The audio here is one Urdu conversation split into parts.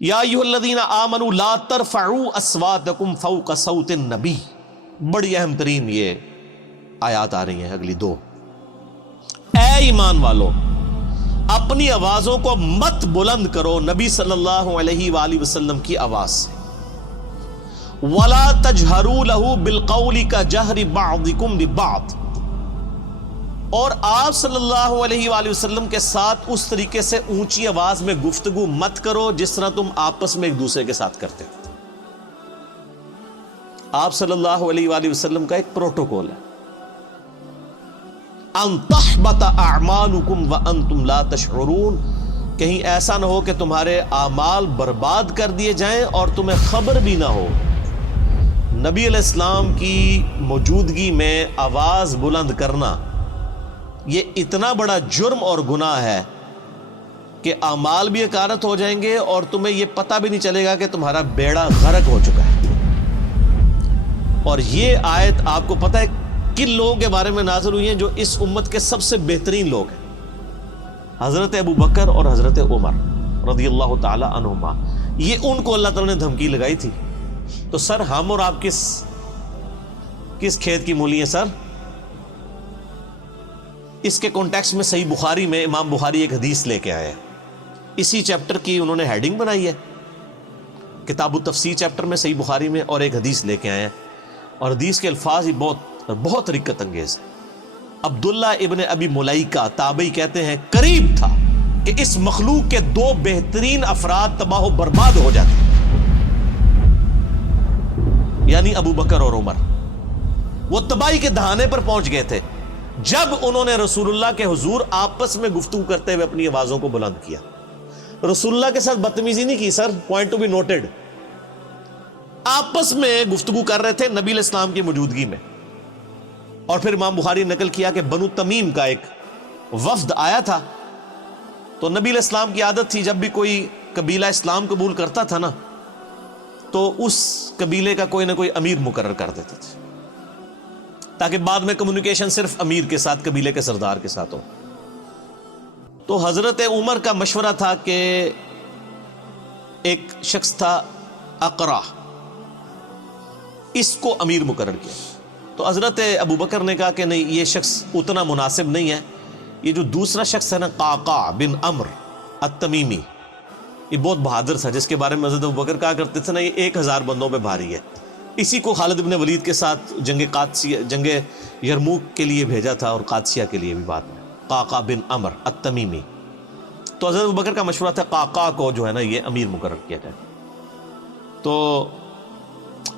یا ایھا الذین آمنوا لا ترفعوا اصواتکم فوق صوت النبی. بڑی اہم ترین یہ آیات آ رہی ہیں اگلی دو. اے ایمان والو، اپنی آوازوں کو مت بلند کرو نبی صلی اللہ علیہ وآلہ وسلم کی آواز سے. وَلَا تَجْهَرُوا لَهُ بِالْقَوْلِ كَجَهْرِ بَعْضِكُمْ لِبَعْضٍ، اور آپ صلی اللہ علیہ وآلہ وسلم کے ساتھ اس طریقے سے اونچی آواز میں گفتگو مت کرو جس طرح تم آپس میں ایک دوسرے کے ساتھ کرتے ہو. آپ صلی اللہ علیہ وآلہ وسلم کا ایک پروٹوکول ہے، ان تحبط اعمالکم وانتم لا تشعرون، کہیں ایسا نہ ہو کہ تمہارے اعمال برباد کر دیے جائیں اور تمہیں خبر بھی نہ ہو. نبی علیہ السلام کی موجودگی میں آواز بلند کرنا یہ اتنا بڑا جرم اور گناہ ہے کہ اعمال بھی اکارت ہو جائیں گے اور تمہیں یہ پتہ بھی نہیں چلے گا کہ تمہارا بیڑا غرق ہو چکا ہے. اور یہ آیت آپ کو پتہ ہے کن لوگوں کے بارے میں نازل ہوئی ہیں جو اس امت کے سب سے بہترین لوگ ہیں؟ حضرت ابو بکر اور حضرت عمر رضی اللہ تعالی عنہما. یہ ان کو اللہ تعالیٰ نے دھمکی لگائی تھی. تو سر ہم اور آپ کس کھیت کی مولی ہیں سر؟ اس کے کانٹیکسٹ میں صحیح بخاری میں امام بخاری ایک حدیث لے کے آئے ہیں. اسی چیپٹر کی انہوں نے ہیڈنگ بنائی ہے، کتاب التفسیر چیپٹر میں صحیح بخاری میں، اور ایک حدیث لے کے آئے ہیں. اور حدیث کے الفاظ ہی بہت رقت انگیز ہے. عبداللہ ابن ابی ملیکہ تابعی کہتے ہیں قریب تھا کہ اس مخلوق کے دو بہترین افراد تباہ و برباد ہو جاتے، یعنی ابو بکر اور عمر. وہ تباہی کے دہانے پر پہنچ گئے تھے جب انہوں نے رسول اللہ کے حضور آپس میں گفتگو کرتے ہوئے اپنی آوازوں کو بلند کیا. رسول اللہ کے ساتھ بدتمیزی نہیں کی سر، پوائنٹ ٹو بی نوٹڈ. آپس میں گفتگو کر رہے تھے نبی علیہ السلام کی موجودگی میں. اور پھر امام بخاری نقل کیا کہ بنو تمیم کا ایک وفد آیا تھا. تو نبی علیہ السلام کی عادت تھی جب بھی کوئی قبیلہ اسلام قبول کرتا تھا نا تو اس قبیلے کا کوئی نہ کوئی امیر مقرر کر دیتے تھے تاکہ بعد میں کمیونیکیشن صرف امیر کے ساتھ، قبیلے کے سردار کے ساتھ ہو. تو حضرت عمر کا مشورہ تھا کہ ایک شخص تھا اقرع، اس کو امیر مقرر کیا. تو حضرت ابو بکر نے کہا کہ نہیں، یہ شخص اتنا مناسب نہیں ہے. یہ جو دوسرا شخص ہے نا، قعقاع بن عمرو التمیمی، یہ بہت بہادر تھا، جس کے بارے میں حضرت ابو بکر کہا کرتے تھے نا یہ 1000 بندوں پہ بھاری ہے. اسی کو خالد بن ولید کے ساتھ جنگ یرموک کے لیے بھیجا تھا، اور قادسیہ کے لیے بھی بعد میں. قعقاع بن عمرو التمیمی. تو حضرت ابوبکر کا مشورہ تھا قعقاع کو جو ہے نا یہ امیر مقرر کیا جائے. تو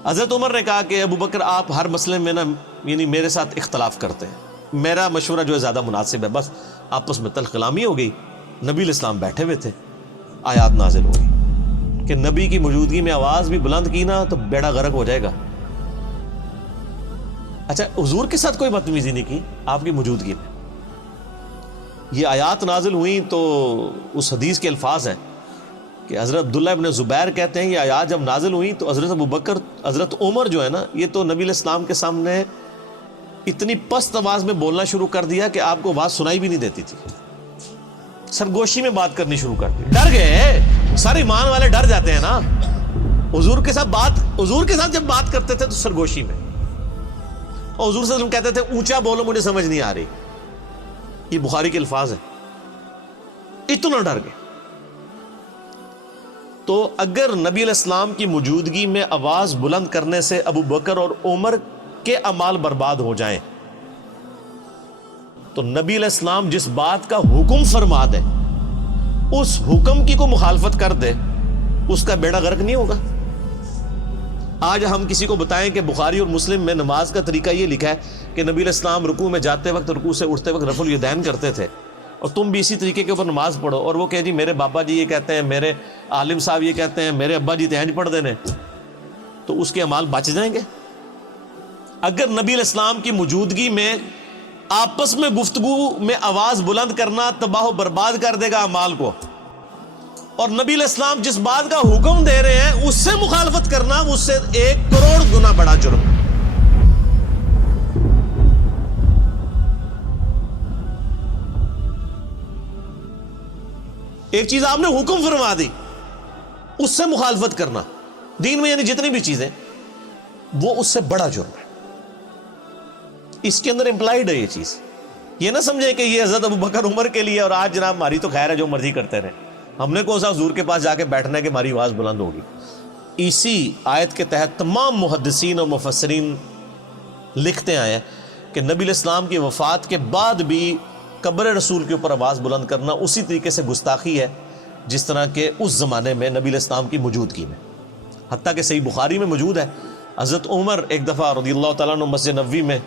حضرت عمر نے کہا کہ ابوبکر آپ ہر مسئلے میں نا یعنی میرے ساتھ اختلاف کرتے ہیں، میرا مشورہ جو ہے زیادہ مناسب ہے. بس آپس میں تلخ کلامی ہو گئی. نبی علیہ السلام بیٹھے ہوئے تھے، آیات نازل ہو گئی کہ نبی کی موجودگی میں آواز بھی بلند کی نا تو بیڑا غرق ہو جائے گا. اچھا، حضور کے ساتھ کوئی بدتمیزی نہیں کی آپ کی موجودگی میں. یہ آیات نازل ہوئیں تو اس حدیث کے الفاظ ہیں کہ حضرت عبداللہ ابن زبیر کہتے ہیں یہ آیات جب نازل ہوئیں تو حضرت ابوبکر، حضرت عمر جو ہے نا یہ تو نبی علیہ السلام کے سامنے اتنی پست آواز میں بولنا شروع کر دیا کہ آپ کو آواز سنائی بھی نہیں دیتی تھی. سرگوشی میں بات کرنی شروع کر دی. ڈر گئے سر، ایمان والے ڈر جاتے ہیں نا. حضور کے ساتھ جب بات کرتے تھے تو سرگوشی میں، اور حضور صلی اللہ علیہ وسلم کہتے تھے اونچا بولو مجھے سمجھ نہیں آ رہی. یہ بخاری کے الفاظ ہیں. اتنا ڈر گئے. تو اگر نبی علیہ السلام کی موجودگی میں آواز بلند کرنے سے ابو بکر اور عمر کے اعمال برباد ہو جائیں تو نبی علیہ السلام جس بات کا حکم فرما دے اس حکم کی کو مخالفت کر دے، اس کا بیڑا غرق نہیں ہوگا. آج ہم کسی کو بتائیں کہ بخاری اور مسلم میں نماز کا طریقہ یہ لکھا ہے کہ نبی علیہ السلام رکوع میں جاتے وقت، رکوع سے اٹھتے وقت رفع الیدین کرتے تھے، اور تم بھی اسی طریقے کے اوپر نماز پڑھو. اور وہ کہ جی میرے بابا جی یہ کہتے ہیں، میرے عالم صاحب یہ کہتے ہیں، میرے ابا جی تہنج پڑھ دینے، تو اس کے اعمال بچ جائیں گے. اگر نبی علیہ السلام کی موجودگی میں آپس میں گفتگو میں آواز بلند کرنا تباہ و برباد کر دے گا اعمال کو، اور نبی علیہ السلام جس بات کا حکم دے رہے ہیں اس سے مخالفت کرنا اس سے 1 کروڑ گنا بڑا جرم. ایک چیز آپ نے حکم فرما دی، اس سے مخالفت کرنا دین میں یعنی جتنی بھی چیزیں وہ اس سے بڑا جرم ہے. اس کے اندر امپلائڈ ہے یہ چیز. یہ نہ سمجھے کہ یہ حضرت ابوبکر عمر کے لیے اور آج جناب ہماری تو خیر ہے جو مرضی کرتے رہے, ہم نے کون سا حضور کے پاس جا کے بیٹھنا ہے کہ ہماری آواز بلند ہوگی. اسی آیت کے تحت تمام محدثین اور مفسرین لکھتے آئے ہیں کہ نبی علیہ السلام کی وفات کے بعد بھی قبر رسول کے اوپر آواز بلند کرنا اسی طریقے سے گستاخی ہے جس طرح کہ اس زمانے میں نبی علیہ السلام کی موجودگی میں. حتیٰ کہ صحیح بخاری میں موجود ہے, حضرت عمر ایک دفعہ رضی اللہ تعالیٰ عنہ مسجد نبوی میں,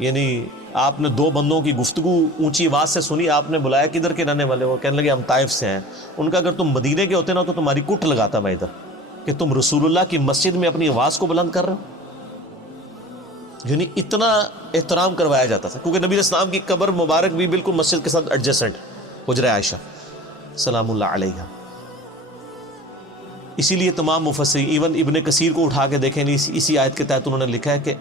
یعنی آپ نے دو بندوں کی گفتگو اونچی آواز سے سنی, آپ نے بلایا کدھر کے رہنے والے, وہ کہنے لگے ہم طائف سے ہیں. ان کا اگر تم مدینے کے ہوتے نا تو تمہاری کٹ لگاتا میں ادھر کہ تم رسول اللہ کی مسجد میں اپنی آواز کو بلند کر رہے ہو. یعنی اتنا احترام کروایا جاتا تھا کیونکہ نبی علیہ السلام کی قبر مبارک بھی بالکل مسجد کے ساتھ ایڈجسٹنٹ, حجرہ عائشہ سلام اللہ علیہا. اسی لیے تمام مفسرین ایون ابن کثیر کو اٹھا کے دیکھیں, اسی آیت کے تحت انہوں نے لکھا ہے کہ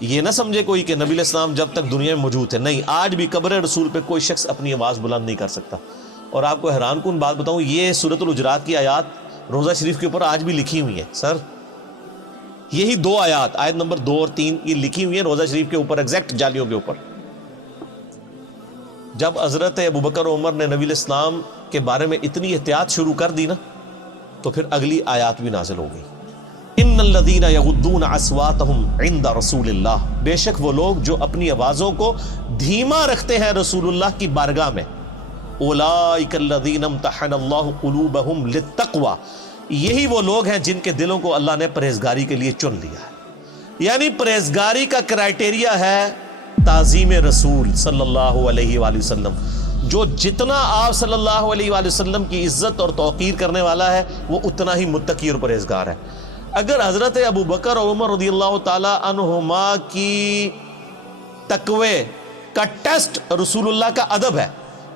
یہ نہ سمجھے کوئی کہ نبی علیہ السلام جب تک دنیا میں موجود ہے, نہیں, آج بھی قبر رسول پہ کوئی شخص اپنی آواز بلند نہیں کر سکتا. اور آپ کو حیران کن بات بتاؤں, یہ سورۃ الحجرات کی آیات روضہ شریف کے اوپر آج بھی لکھی ہوئی ہیں. سر یہی دو آیات, آیت نمبر 2 اور 3, یہ لکھی ہوئی ہیں روضہ شریف کے اوپر, ایگزیکٹ جالیوں کے اوپر. جب حضرت ابوبکر عمر نے نبی علیہ السلام کے بارے میں اتنی احتیاط شروع کر دی نا, تو پھر اگلی آیات بھی نازل ہو گئی. ان الذین یغضون اصواتهم عند رسول اللہ, بے شک وہ لوگ جو اپنی آوازوں کو دھیما رکھتے ہیں رسول اللہ کی بارگاہ میں. اولئک الذین امتحن اللہ قلوبہم للتقوی, یہی وہ لوگ ہیں جن کے دلوں کو اللہ نے پرہیزگاری کے لیے چن لیا ہے. یعنی پرہیزگاری کا کرائٹیریا ہے تعظیم رسول صلی اللہ علیہ وآلہ وسلم. جو جتنا آپ صلی اللہ علیہ وآلہ وسلم کی عزت اور توقیر کرنے والا ہے وہ اتنا ہی متقی اور پرہیزگار ہے. اگر حضرت ابوبکر اور عمر رضی اللہ تعالی عنہما کی تقوی کا ٹیسٹ رسول اللہ کا ادب ہے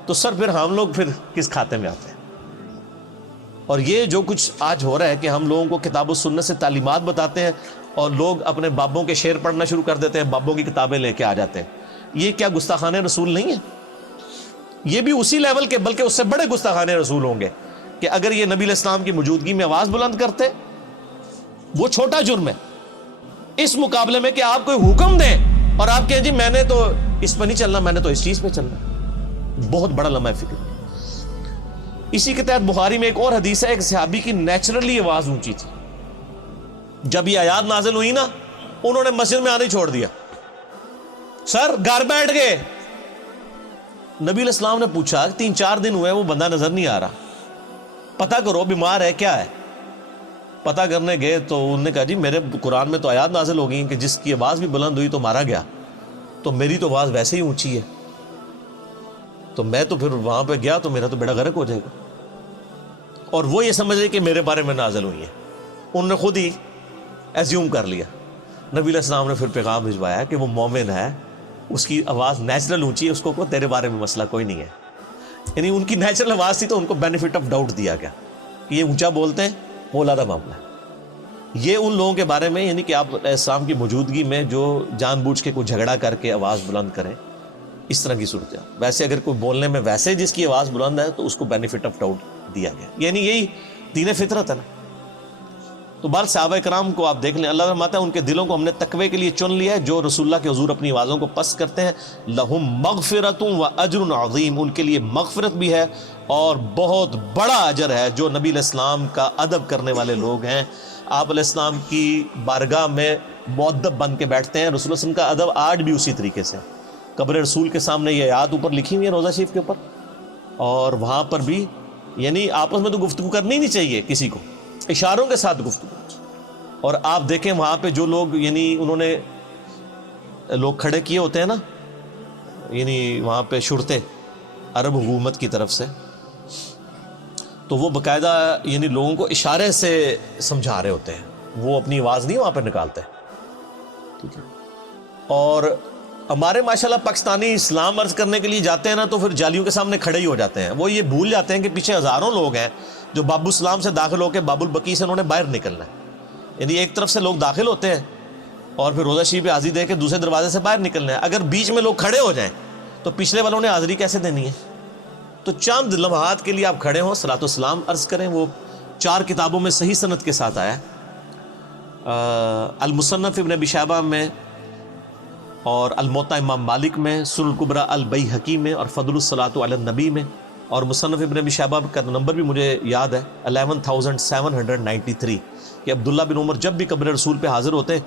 تو سر پھر ہم لوگ پھر کس کھاتے میں آتے ہیں؟ اور یہ جو کچھ آج ہو رہا ہے کہ ہم لوگوں کو کتاب و سنت سے تعلیمات بتاتے ہیں اور لوگ اپنے بابوں کے شعر پڑھنا شروع کر دیتے ہیں, بابوں کی کتابیں لے کے آ جاتے ہیں. یہ کیا گستاخانہ رسول نہیں ہے؟ یہ بھی اسی لیول کے بلکہ اس سے بڑے گستاخانہ رسول ہوں گے کہ اگر یہ نبی علیہ السلام کی موجودگی میں آواز بلند کرتے, وہ چھوٹا جرم ہے اس مقابلے میں کہ آپ کوئی حکم دیں اور آپ کہیں جی میں نے تو اس پہ نہیں چلنا, میں نے تو اس چیز پہ چلنا. بہت بڑا لمحہ فکر. اسی کے تحت بخاری میں ایک اور حدیث ہے, ایک صحابی کی نیچرلی آواز اونچی تھی. جب یہ آیات نازل ہوئی نا, انہوں نے مسجد میں آنا ہی چھوڑ دیا, سر گھر بیٹھ گئے. نبی علیہ السلام نے پوچھا 3-4 دن ہوئے وہ بندہ نظر نہیں آ رہا, پتہ کرو بیمار ہے کیا ہے. پتہ کرنے گئے تو انہوں نے کہا جی میرے قرآن میں تو آیات نازل ہو گئی کہ جس کی آواز بھی بلند ہوئی تو مارا گیا, تو میری تو آواز ویسے ہی اونچی ہے, تو میں تو پھر وہاں پہ گیا تو میرا تو بیڑا غرق ہو جائے گا. اور وہ یہ سمجھ رہے کہ میرے بارے میں نازل ہوئی ہے, انہوں نے خود ہی ایزیوم کر لیا. نبی علیہ السلام نے پھر پیغام بھجوایا کہ وہ مومن ہے, اس کی آواز نیچرل اونچی ہے, اس کو تیرے بارے میں مسئلہ کوئی نہیں ہے. یعنی ان کی نیچرل آواز تھی تو ان کو بینیفٹ آف ڈاؤٹ دیا گیا کہ یہ اونچا بولتے ہیں, وہ علیحدہ معاملہ ہے. یہ ان لوگوں کے بارے میں یعنی کہ آپ علیہ السلام کی موجودگی میں جو جان بوجھ کے کوئی جھگڑا کر کے آواز بلند کریں, اس طرح کی صورت ہے. ویسے اگر کوئی بولنے میں ویسے جس کی آواز بلند ہے تو اس کو بینیفٹ آف ڈاؤٹ دیا گیا, یعنی یہی دین فطرت ہے نا. تو بہر صحابہ کرام کو آپ دیکھ لیں, اللہ فرماتا ہے ان کے دلوں کو ہم نے تقوی کے لیے چن لیا ہے. جو رسول اللہ کے حضور اپنی آوازوں کو پست کرتے ہیں, لہم مغفرۃ و اجر عظیم, ان کے لیے مغفرت بھی ہے اور بہت بڑا اجر ہے. جو نبی علیہ السلام کا ادب کرنے والے لوگ ہیں, آپ علیہ السلام کی بارگاہ میں مؤدب بن کے بیٹھتے ہیں. رسول اللہ علیہ وسلم کا ادب آج بھی اسی طریقے سے. قبر رسول کے سامنے یہ آیات اوپر لکھی ہوئی ہیں روضہ شریف کے اوپر, اور وہاں پر بھی یعنی آپس میں تو گفتگو کرنی نہیں چاہیے کسی کو, اشاروں کے ساتھ گفتگو. اور آپ دیکھیں وہاں پہ جو لوگ یعنی انہوں نے لوگ کھڑے کیے ہوتے ہیں نا, یعنی وہاں پہ شرطے عرب حکومت کی طرف سے, تو وہ باقاعدہ یعنی لوگوں کو اشارے سے سمجھا رہے ہوتے ہیں, وہ اپنی آواز نہیں وہاں پہ نکالتے. ٹھیک ہے. اور ہمارے ماشاءاللہ پاکستانی اسلام عرض کرنے کے لیے جاتے ہیں نا تو پھر جالیوں کے سامنے کھڑے ہی ہو جاتے ہیں. وہ یہ بھول جاتے ہیں کہ پیچھے ہزاروں لوگ ہیں جو باب السلام سے داخل ہو کے باب البقیع سے انہوں نے باہر نکلنا ہے. یعنی ایک طرف سے لوگ داخل ہوتے ہیں اور پھر روضہ شریف پہ حاضری دے کے دوسرے دروازے سے باہر نکلنا ہے. اگر بیچ میں لوگ کھڑے ہو جائیں تو پچھلے والوں نے حاضری کیسے دینی ہے؟ تو چند لمحات کے لیے آپ کھڑے ہوں, صلاۃ و سلام عرض کریں, وہ 4 کتابوں میں صحیح سند کے ساتھ آیا ہے، المصنف ابن ابی شیبہ میں، اور الموطا امام مالک میں، سنن الکبریٰ البیہقی میں، اور فضل الصلاۃ علی النبی میں، اور مصنف ابن ابی شیبہ کا نمبر بھی مجھے یاد ہے 11793 کہ عبداللہ بن عمر جب بھی قبر رسول پہ حاضر ہوتے،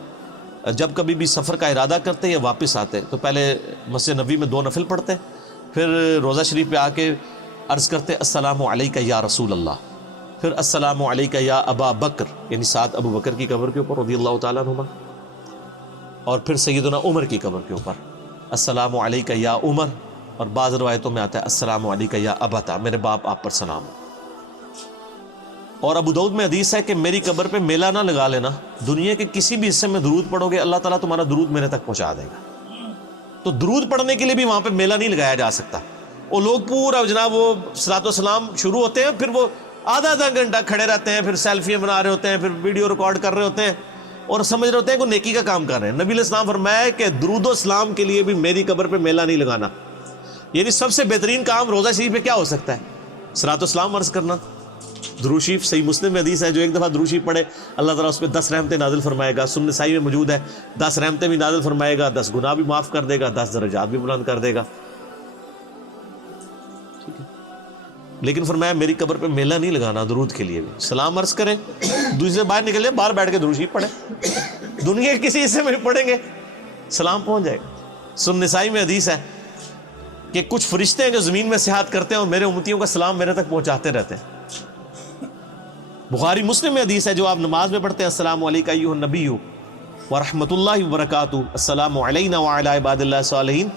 جب کبھی بھی سفر کا ارادہ کرتے یا واپس آتے تو پہلے مسجد نبوی میں 2 نفل پڑھتے، پھر روضہ شریف پہ آ کے عرض کرتے السلام علیکہ یا رسول اللہ، پھر السلام علیکہ یا ابا بکر، یعنی ساتھ ابو بکر کی قبر کے اوپر رضی اللہ تعالیٰ عنہما، اور پھر سیدنا عمر کی قبر کے اوپر السلام علیکہ یا عمر، اور بعض روایتوں میں آتا ہے السلام علیکہ یا ابتا، میرے باپ آپ پر سلام ہو۔ اور ابو داؤد میں حدیث ہے کہ میری قبر پہ میلہ نہ لگا لینا، دنیا کے کسی بھی حصے میں درود پڑھو گے اللہ تعالیٰ تمہارا درود میرے تک پہنچا دے گا۔ تو درود پڑھنے کے لیے بھی وہاں پہ میلہ نہیں لگایا جا سکتا، وہ لوگ پورا جناب وہ صلاۃ و سلام شروع ہوتے ہیں، پھر وہ آدھا گھنٹہ کھڑے رہتے ہیں، پھر سیلفیاں بنا رہے ہوتے ہیں، پھر ویڈیو ریکارڈ کر رہے ہوتے ہیں اور سمجھ رہے ہوتے ہیں کہ نیکی کا کام کر رہے ہیں۔ نبی علیہ السلام فرمایا کہ درود و سلام کے لیے بھی میری قبر پہ میلہ نہیں لگانا، یعنی سب سے بہترین کام روضہ شریف پہ کیا ہو سکتا ہے؟ صلاۃ و سلام عرض کرنا۔ درود شریف صحیح مسلم میں حدیث ہے جو ایک دفعہ درود شریف پڑھے اللہ تعالیٰ اس پہ 10 رحمتیں نازل فرمائے گا، سنن نسائی میں موجود ہے، 10 رحمتیں بھی نازل فرمائے گا، 10 گناہ بھی معاف کر دے گا، 10 درجات بھی بلند کر دے گا۔ ٹھیک ہے، لیکن فرمایا میری قبر پہ میلہ نہیں لگانا، درود کے لیے بھی سلام عرض کریں، دوسرے باہر نکلے باہر بیٹھ کے درود شریف پڑھیں، دنیا کے کسی حصے میں بھی پڑھیں گے سلام پہنچ جائے گا۔ سنن نسائی میں حدیث ہے کہ کچھ فرشتے ہیں جو زمین میں سیاحت کرتے ہیں اور میرے امتیوں کا سلام میرے تک پہنچاتے رہتے ہیں۔ بخاری مسلم میں حدیث ہے جو آپ نماز میں پڑھتے ہیں السلام علیکم ایھا النبی ورحمۃ اللہ وبرکاتہ، السلام علینا وعلی عباد اللہ الصالحین،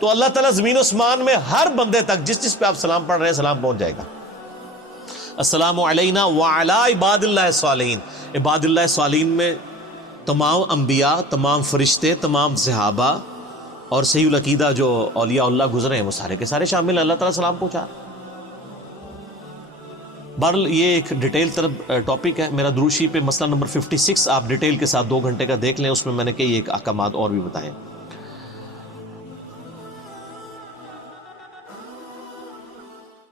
تو اللہ تعالیٰ زمین و اسمان میں ہر بندے تک جس پہ آپ سلام پڑھ رہے ہیں سلام پہنچ جائے گا۔ السلام علینا وعلی عباد اللہ الصالحین، عباد اللہ الصالحین میں تمام انبیاء، تمام فرشتے، تمام صحابہ اور صحیح العقیدہ جو اولیاء اللہ گزرے ہیں وہ سارے کے سارے شامل ہیں، اللہ تعالیٰ سلام پہنچا۔ بہرحال یہ ایک ڈیٹیل طرف ٹاپک ہے میرا، درود شریف پہ مسئلہ نمبر 56 آپ ڈیٹیل کے ساتھ 2 گھنٹے کا دیکھ لیں، اس میں میں نے کئی ایک احکامات اور بھی بتائے ہیں۔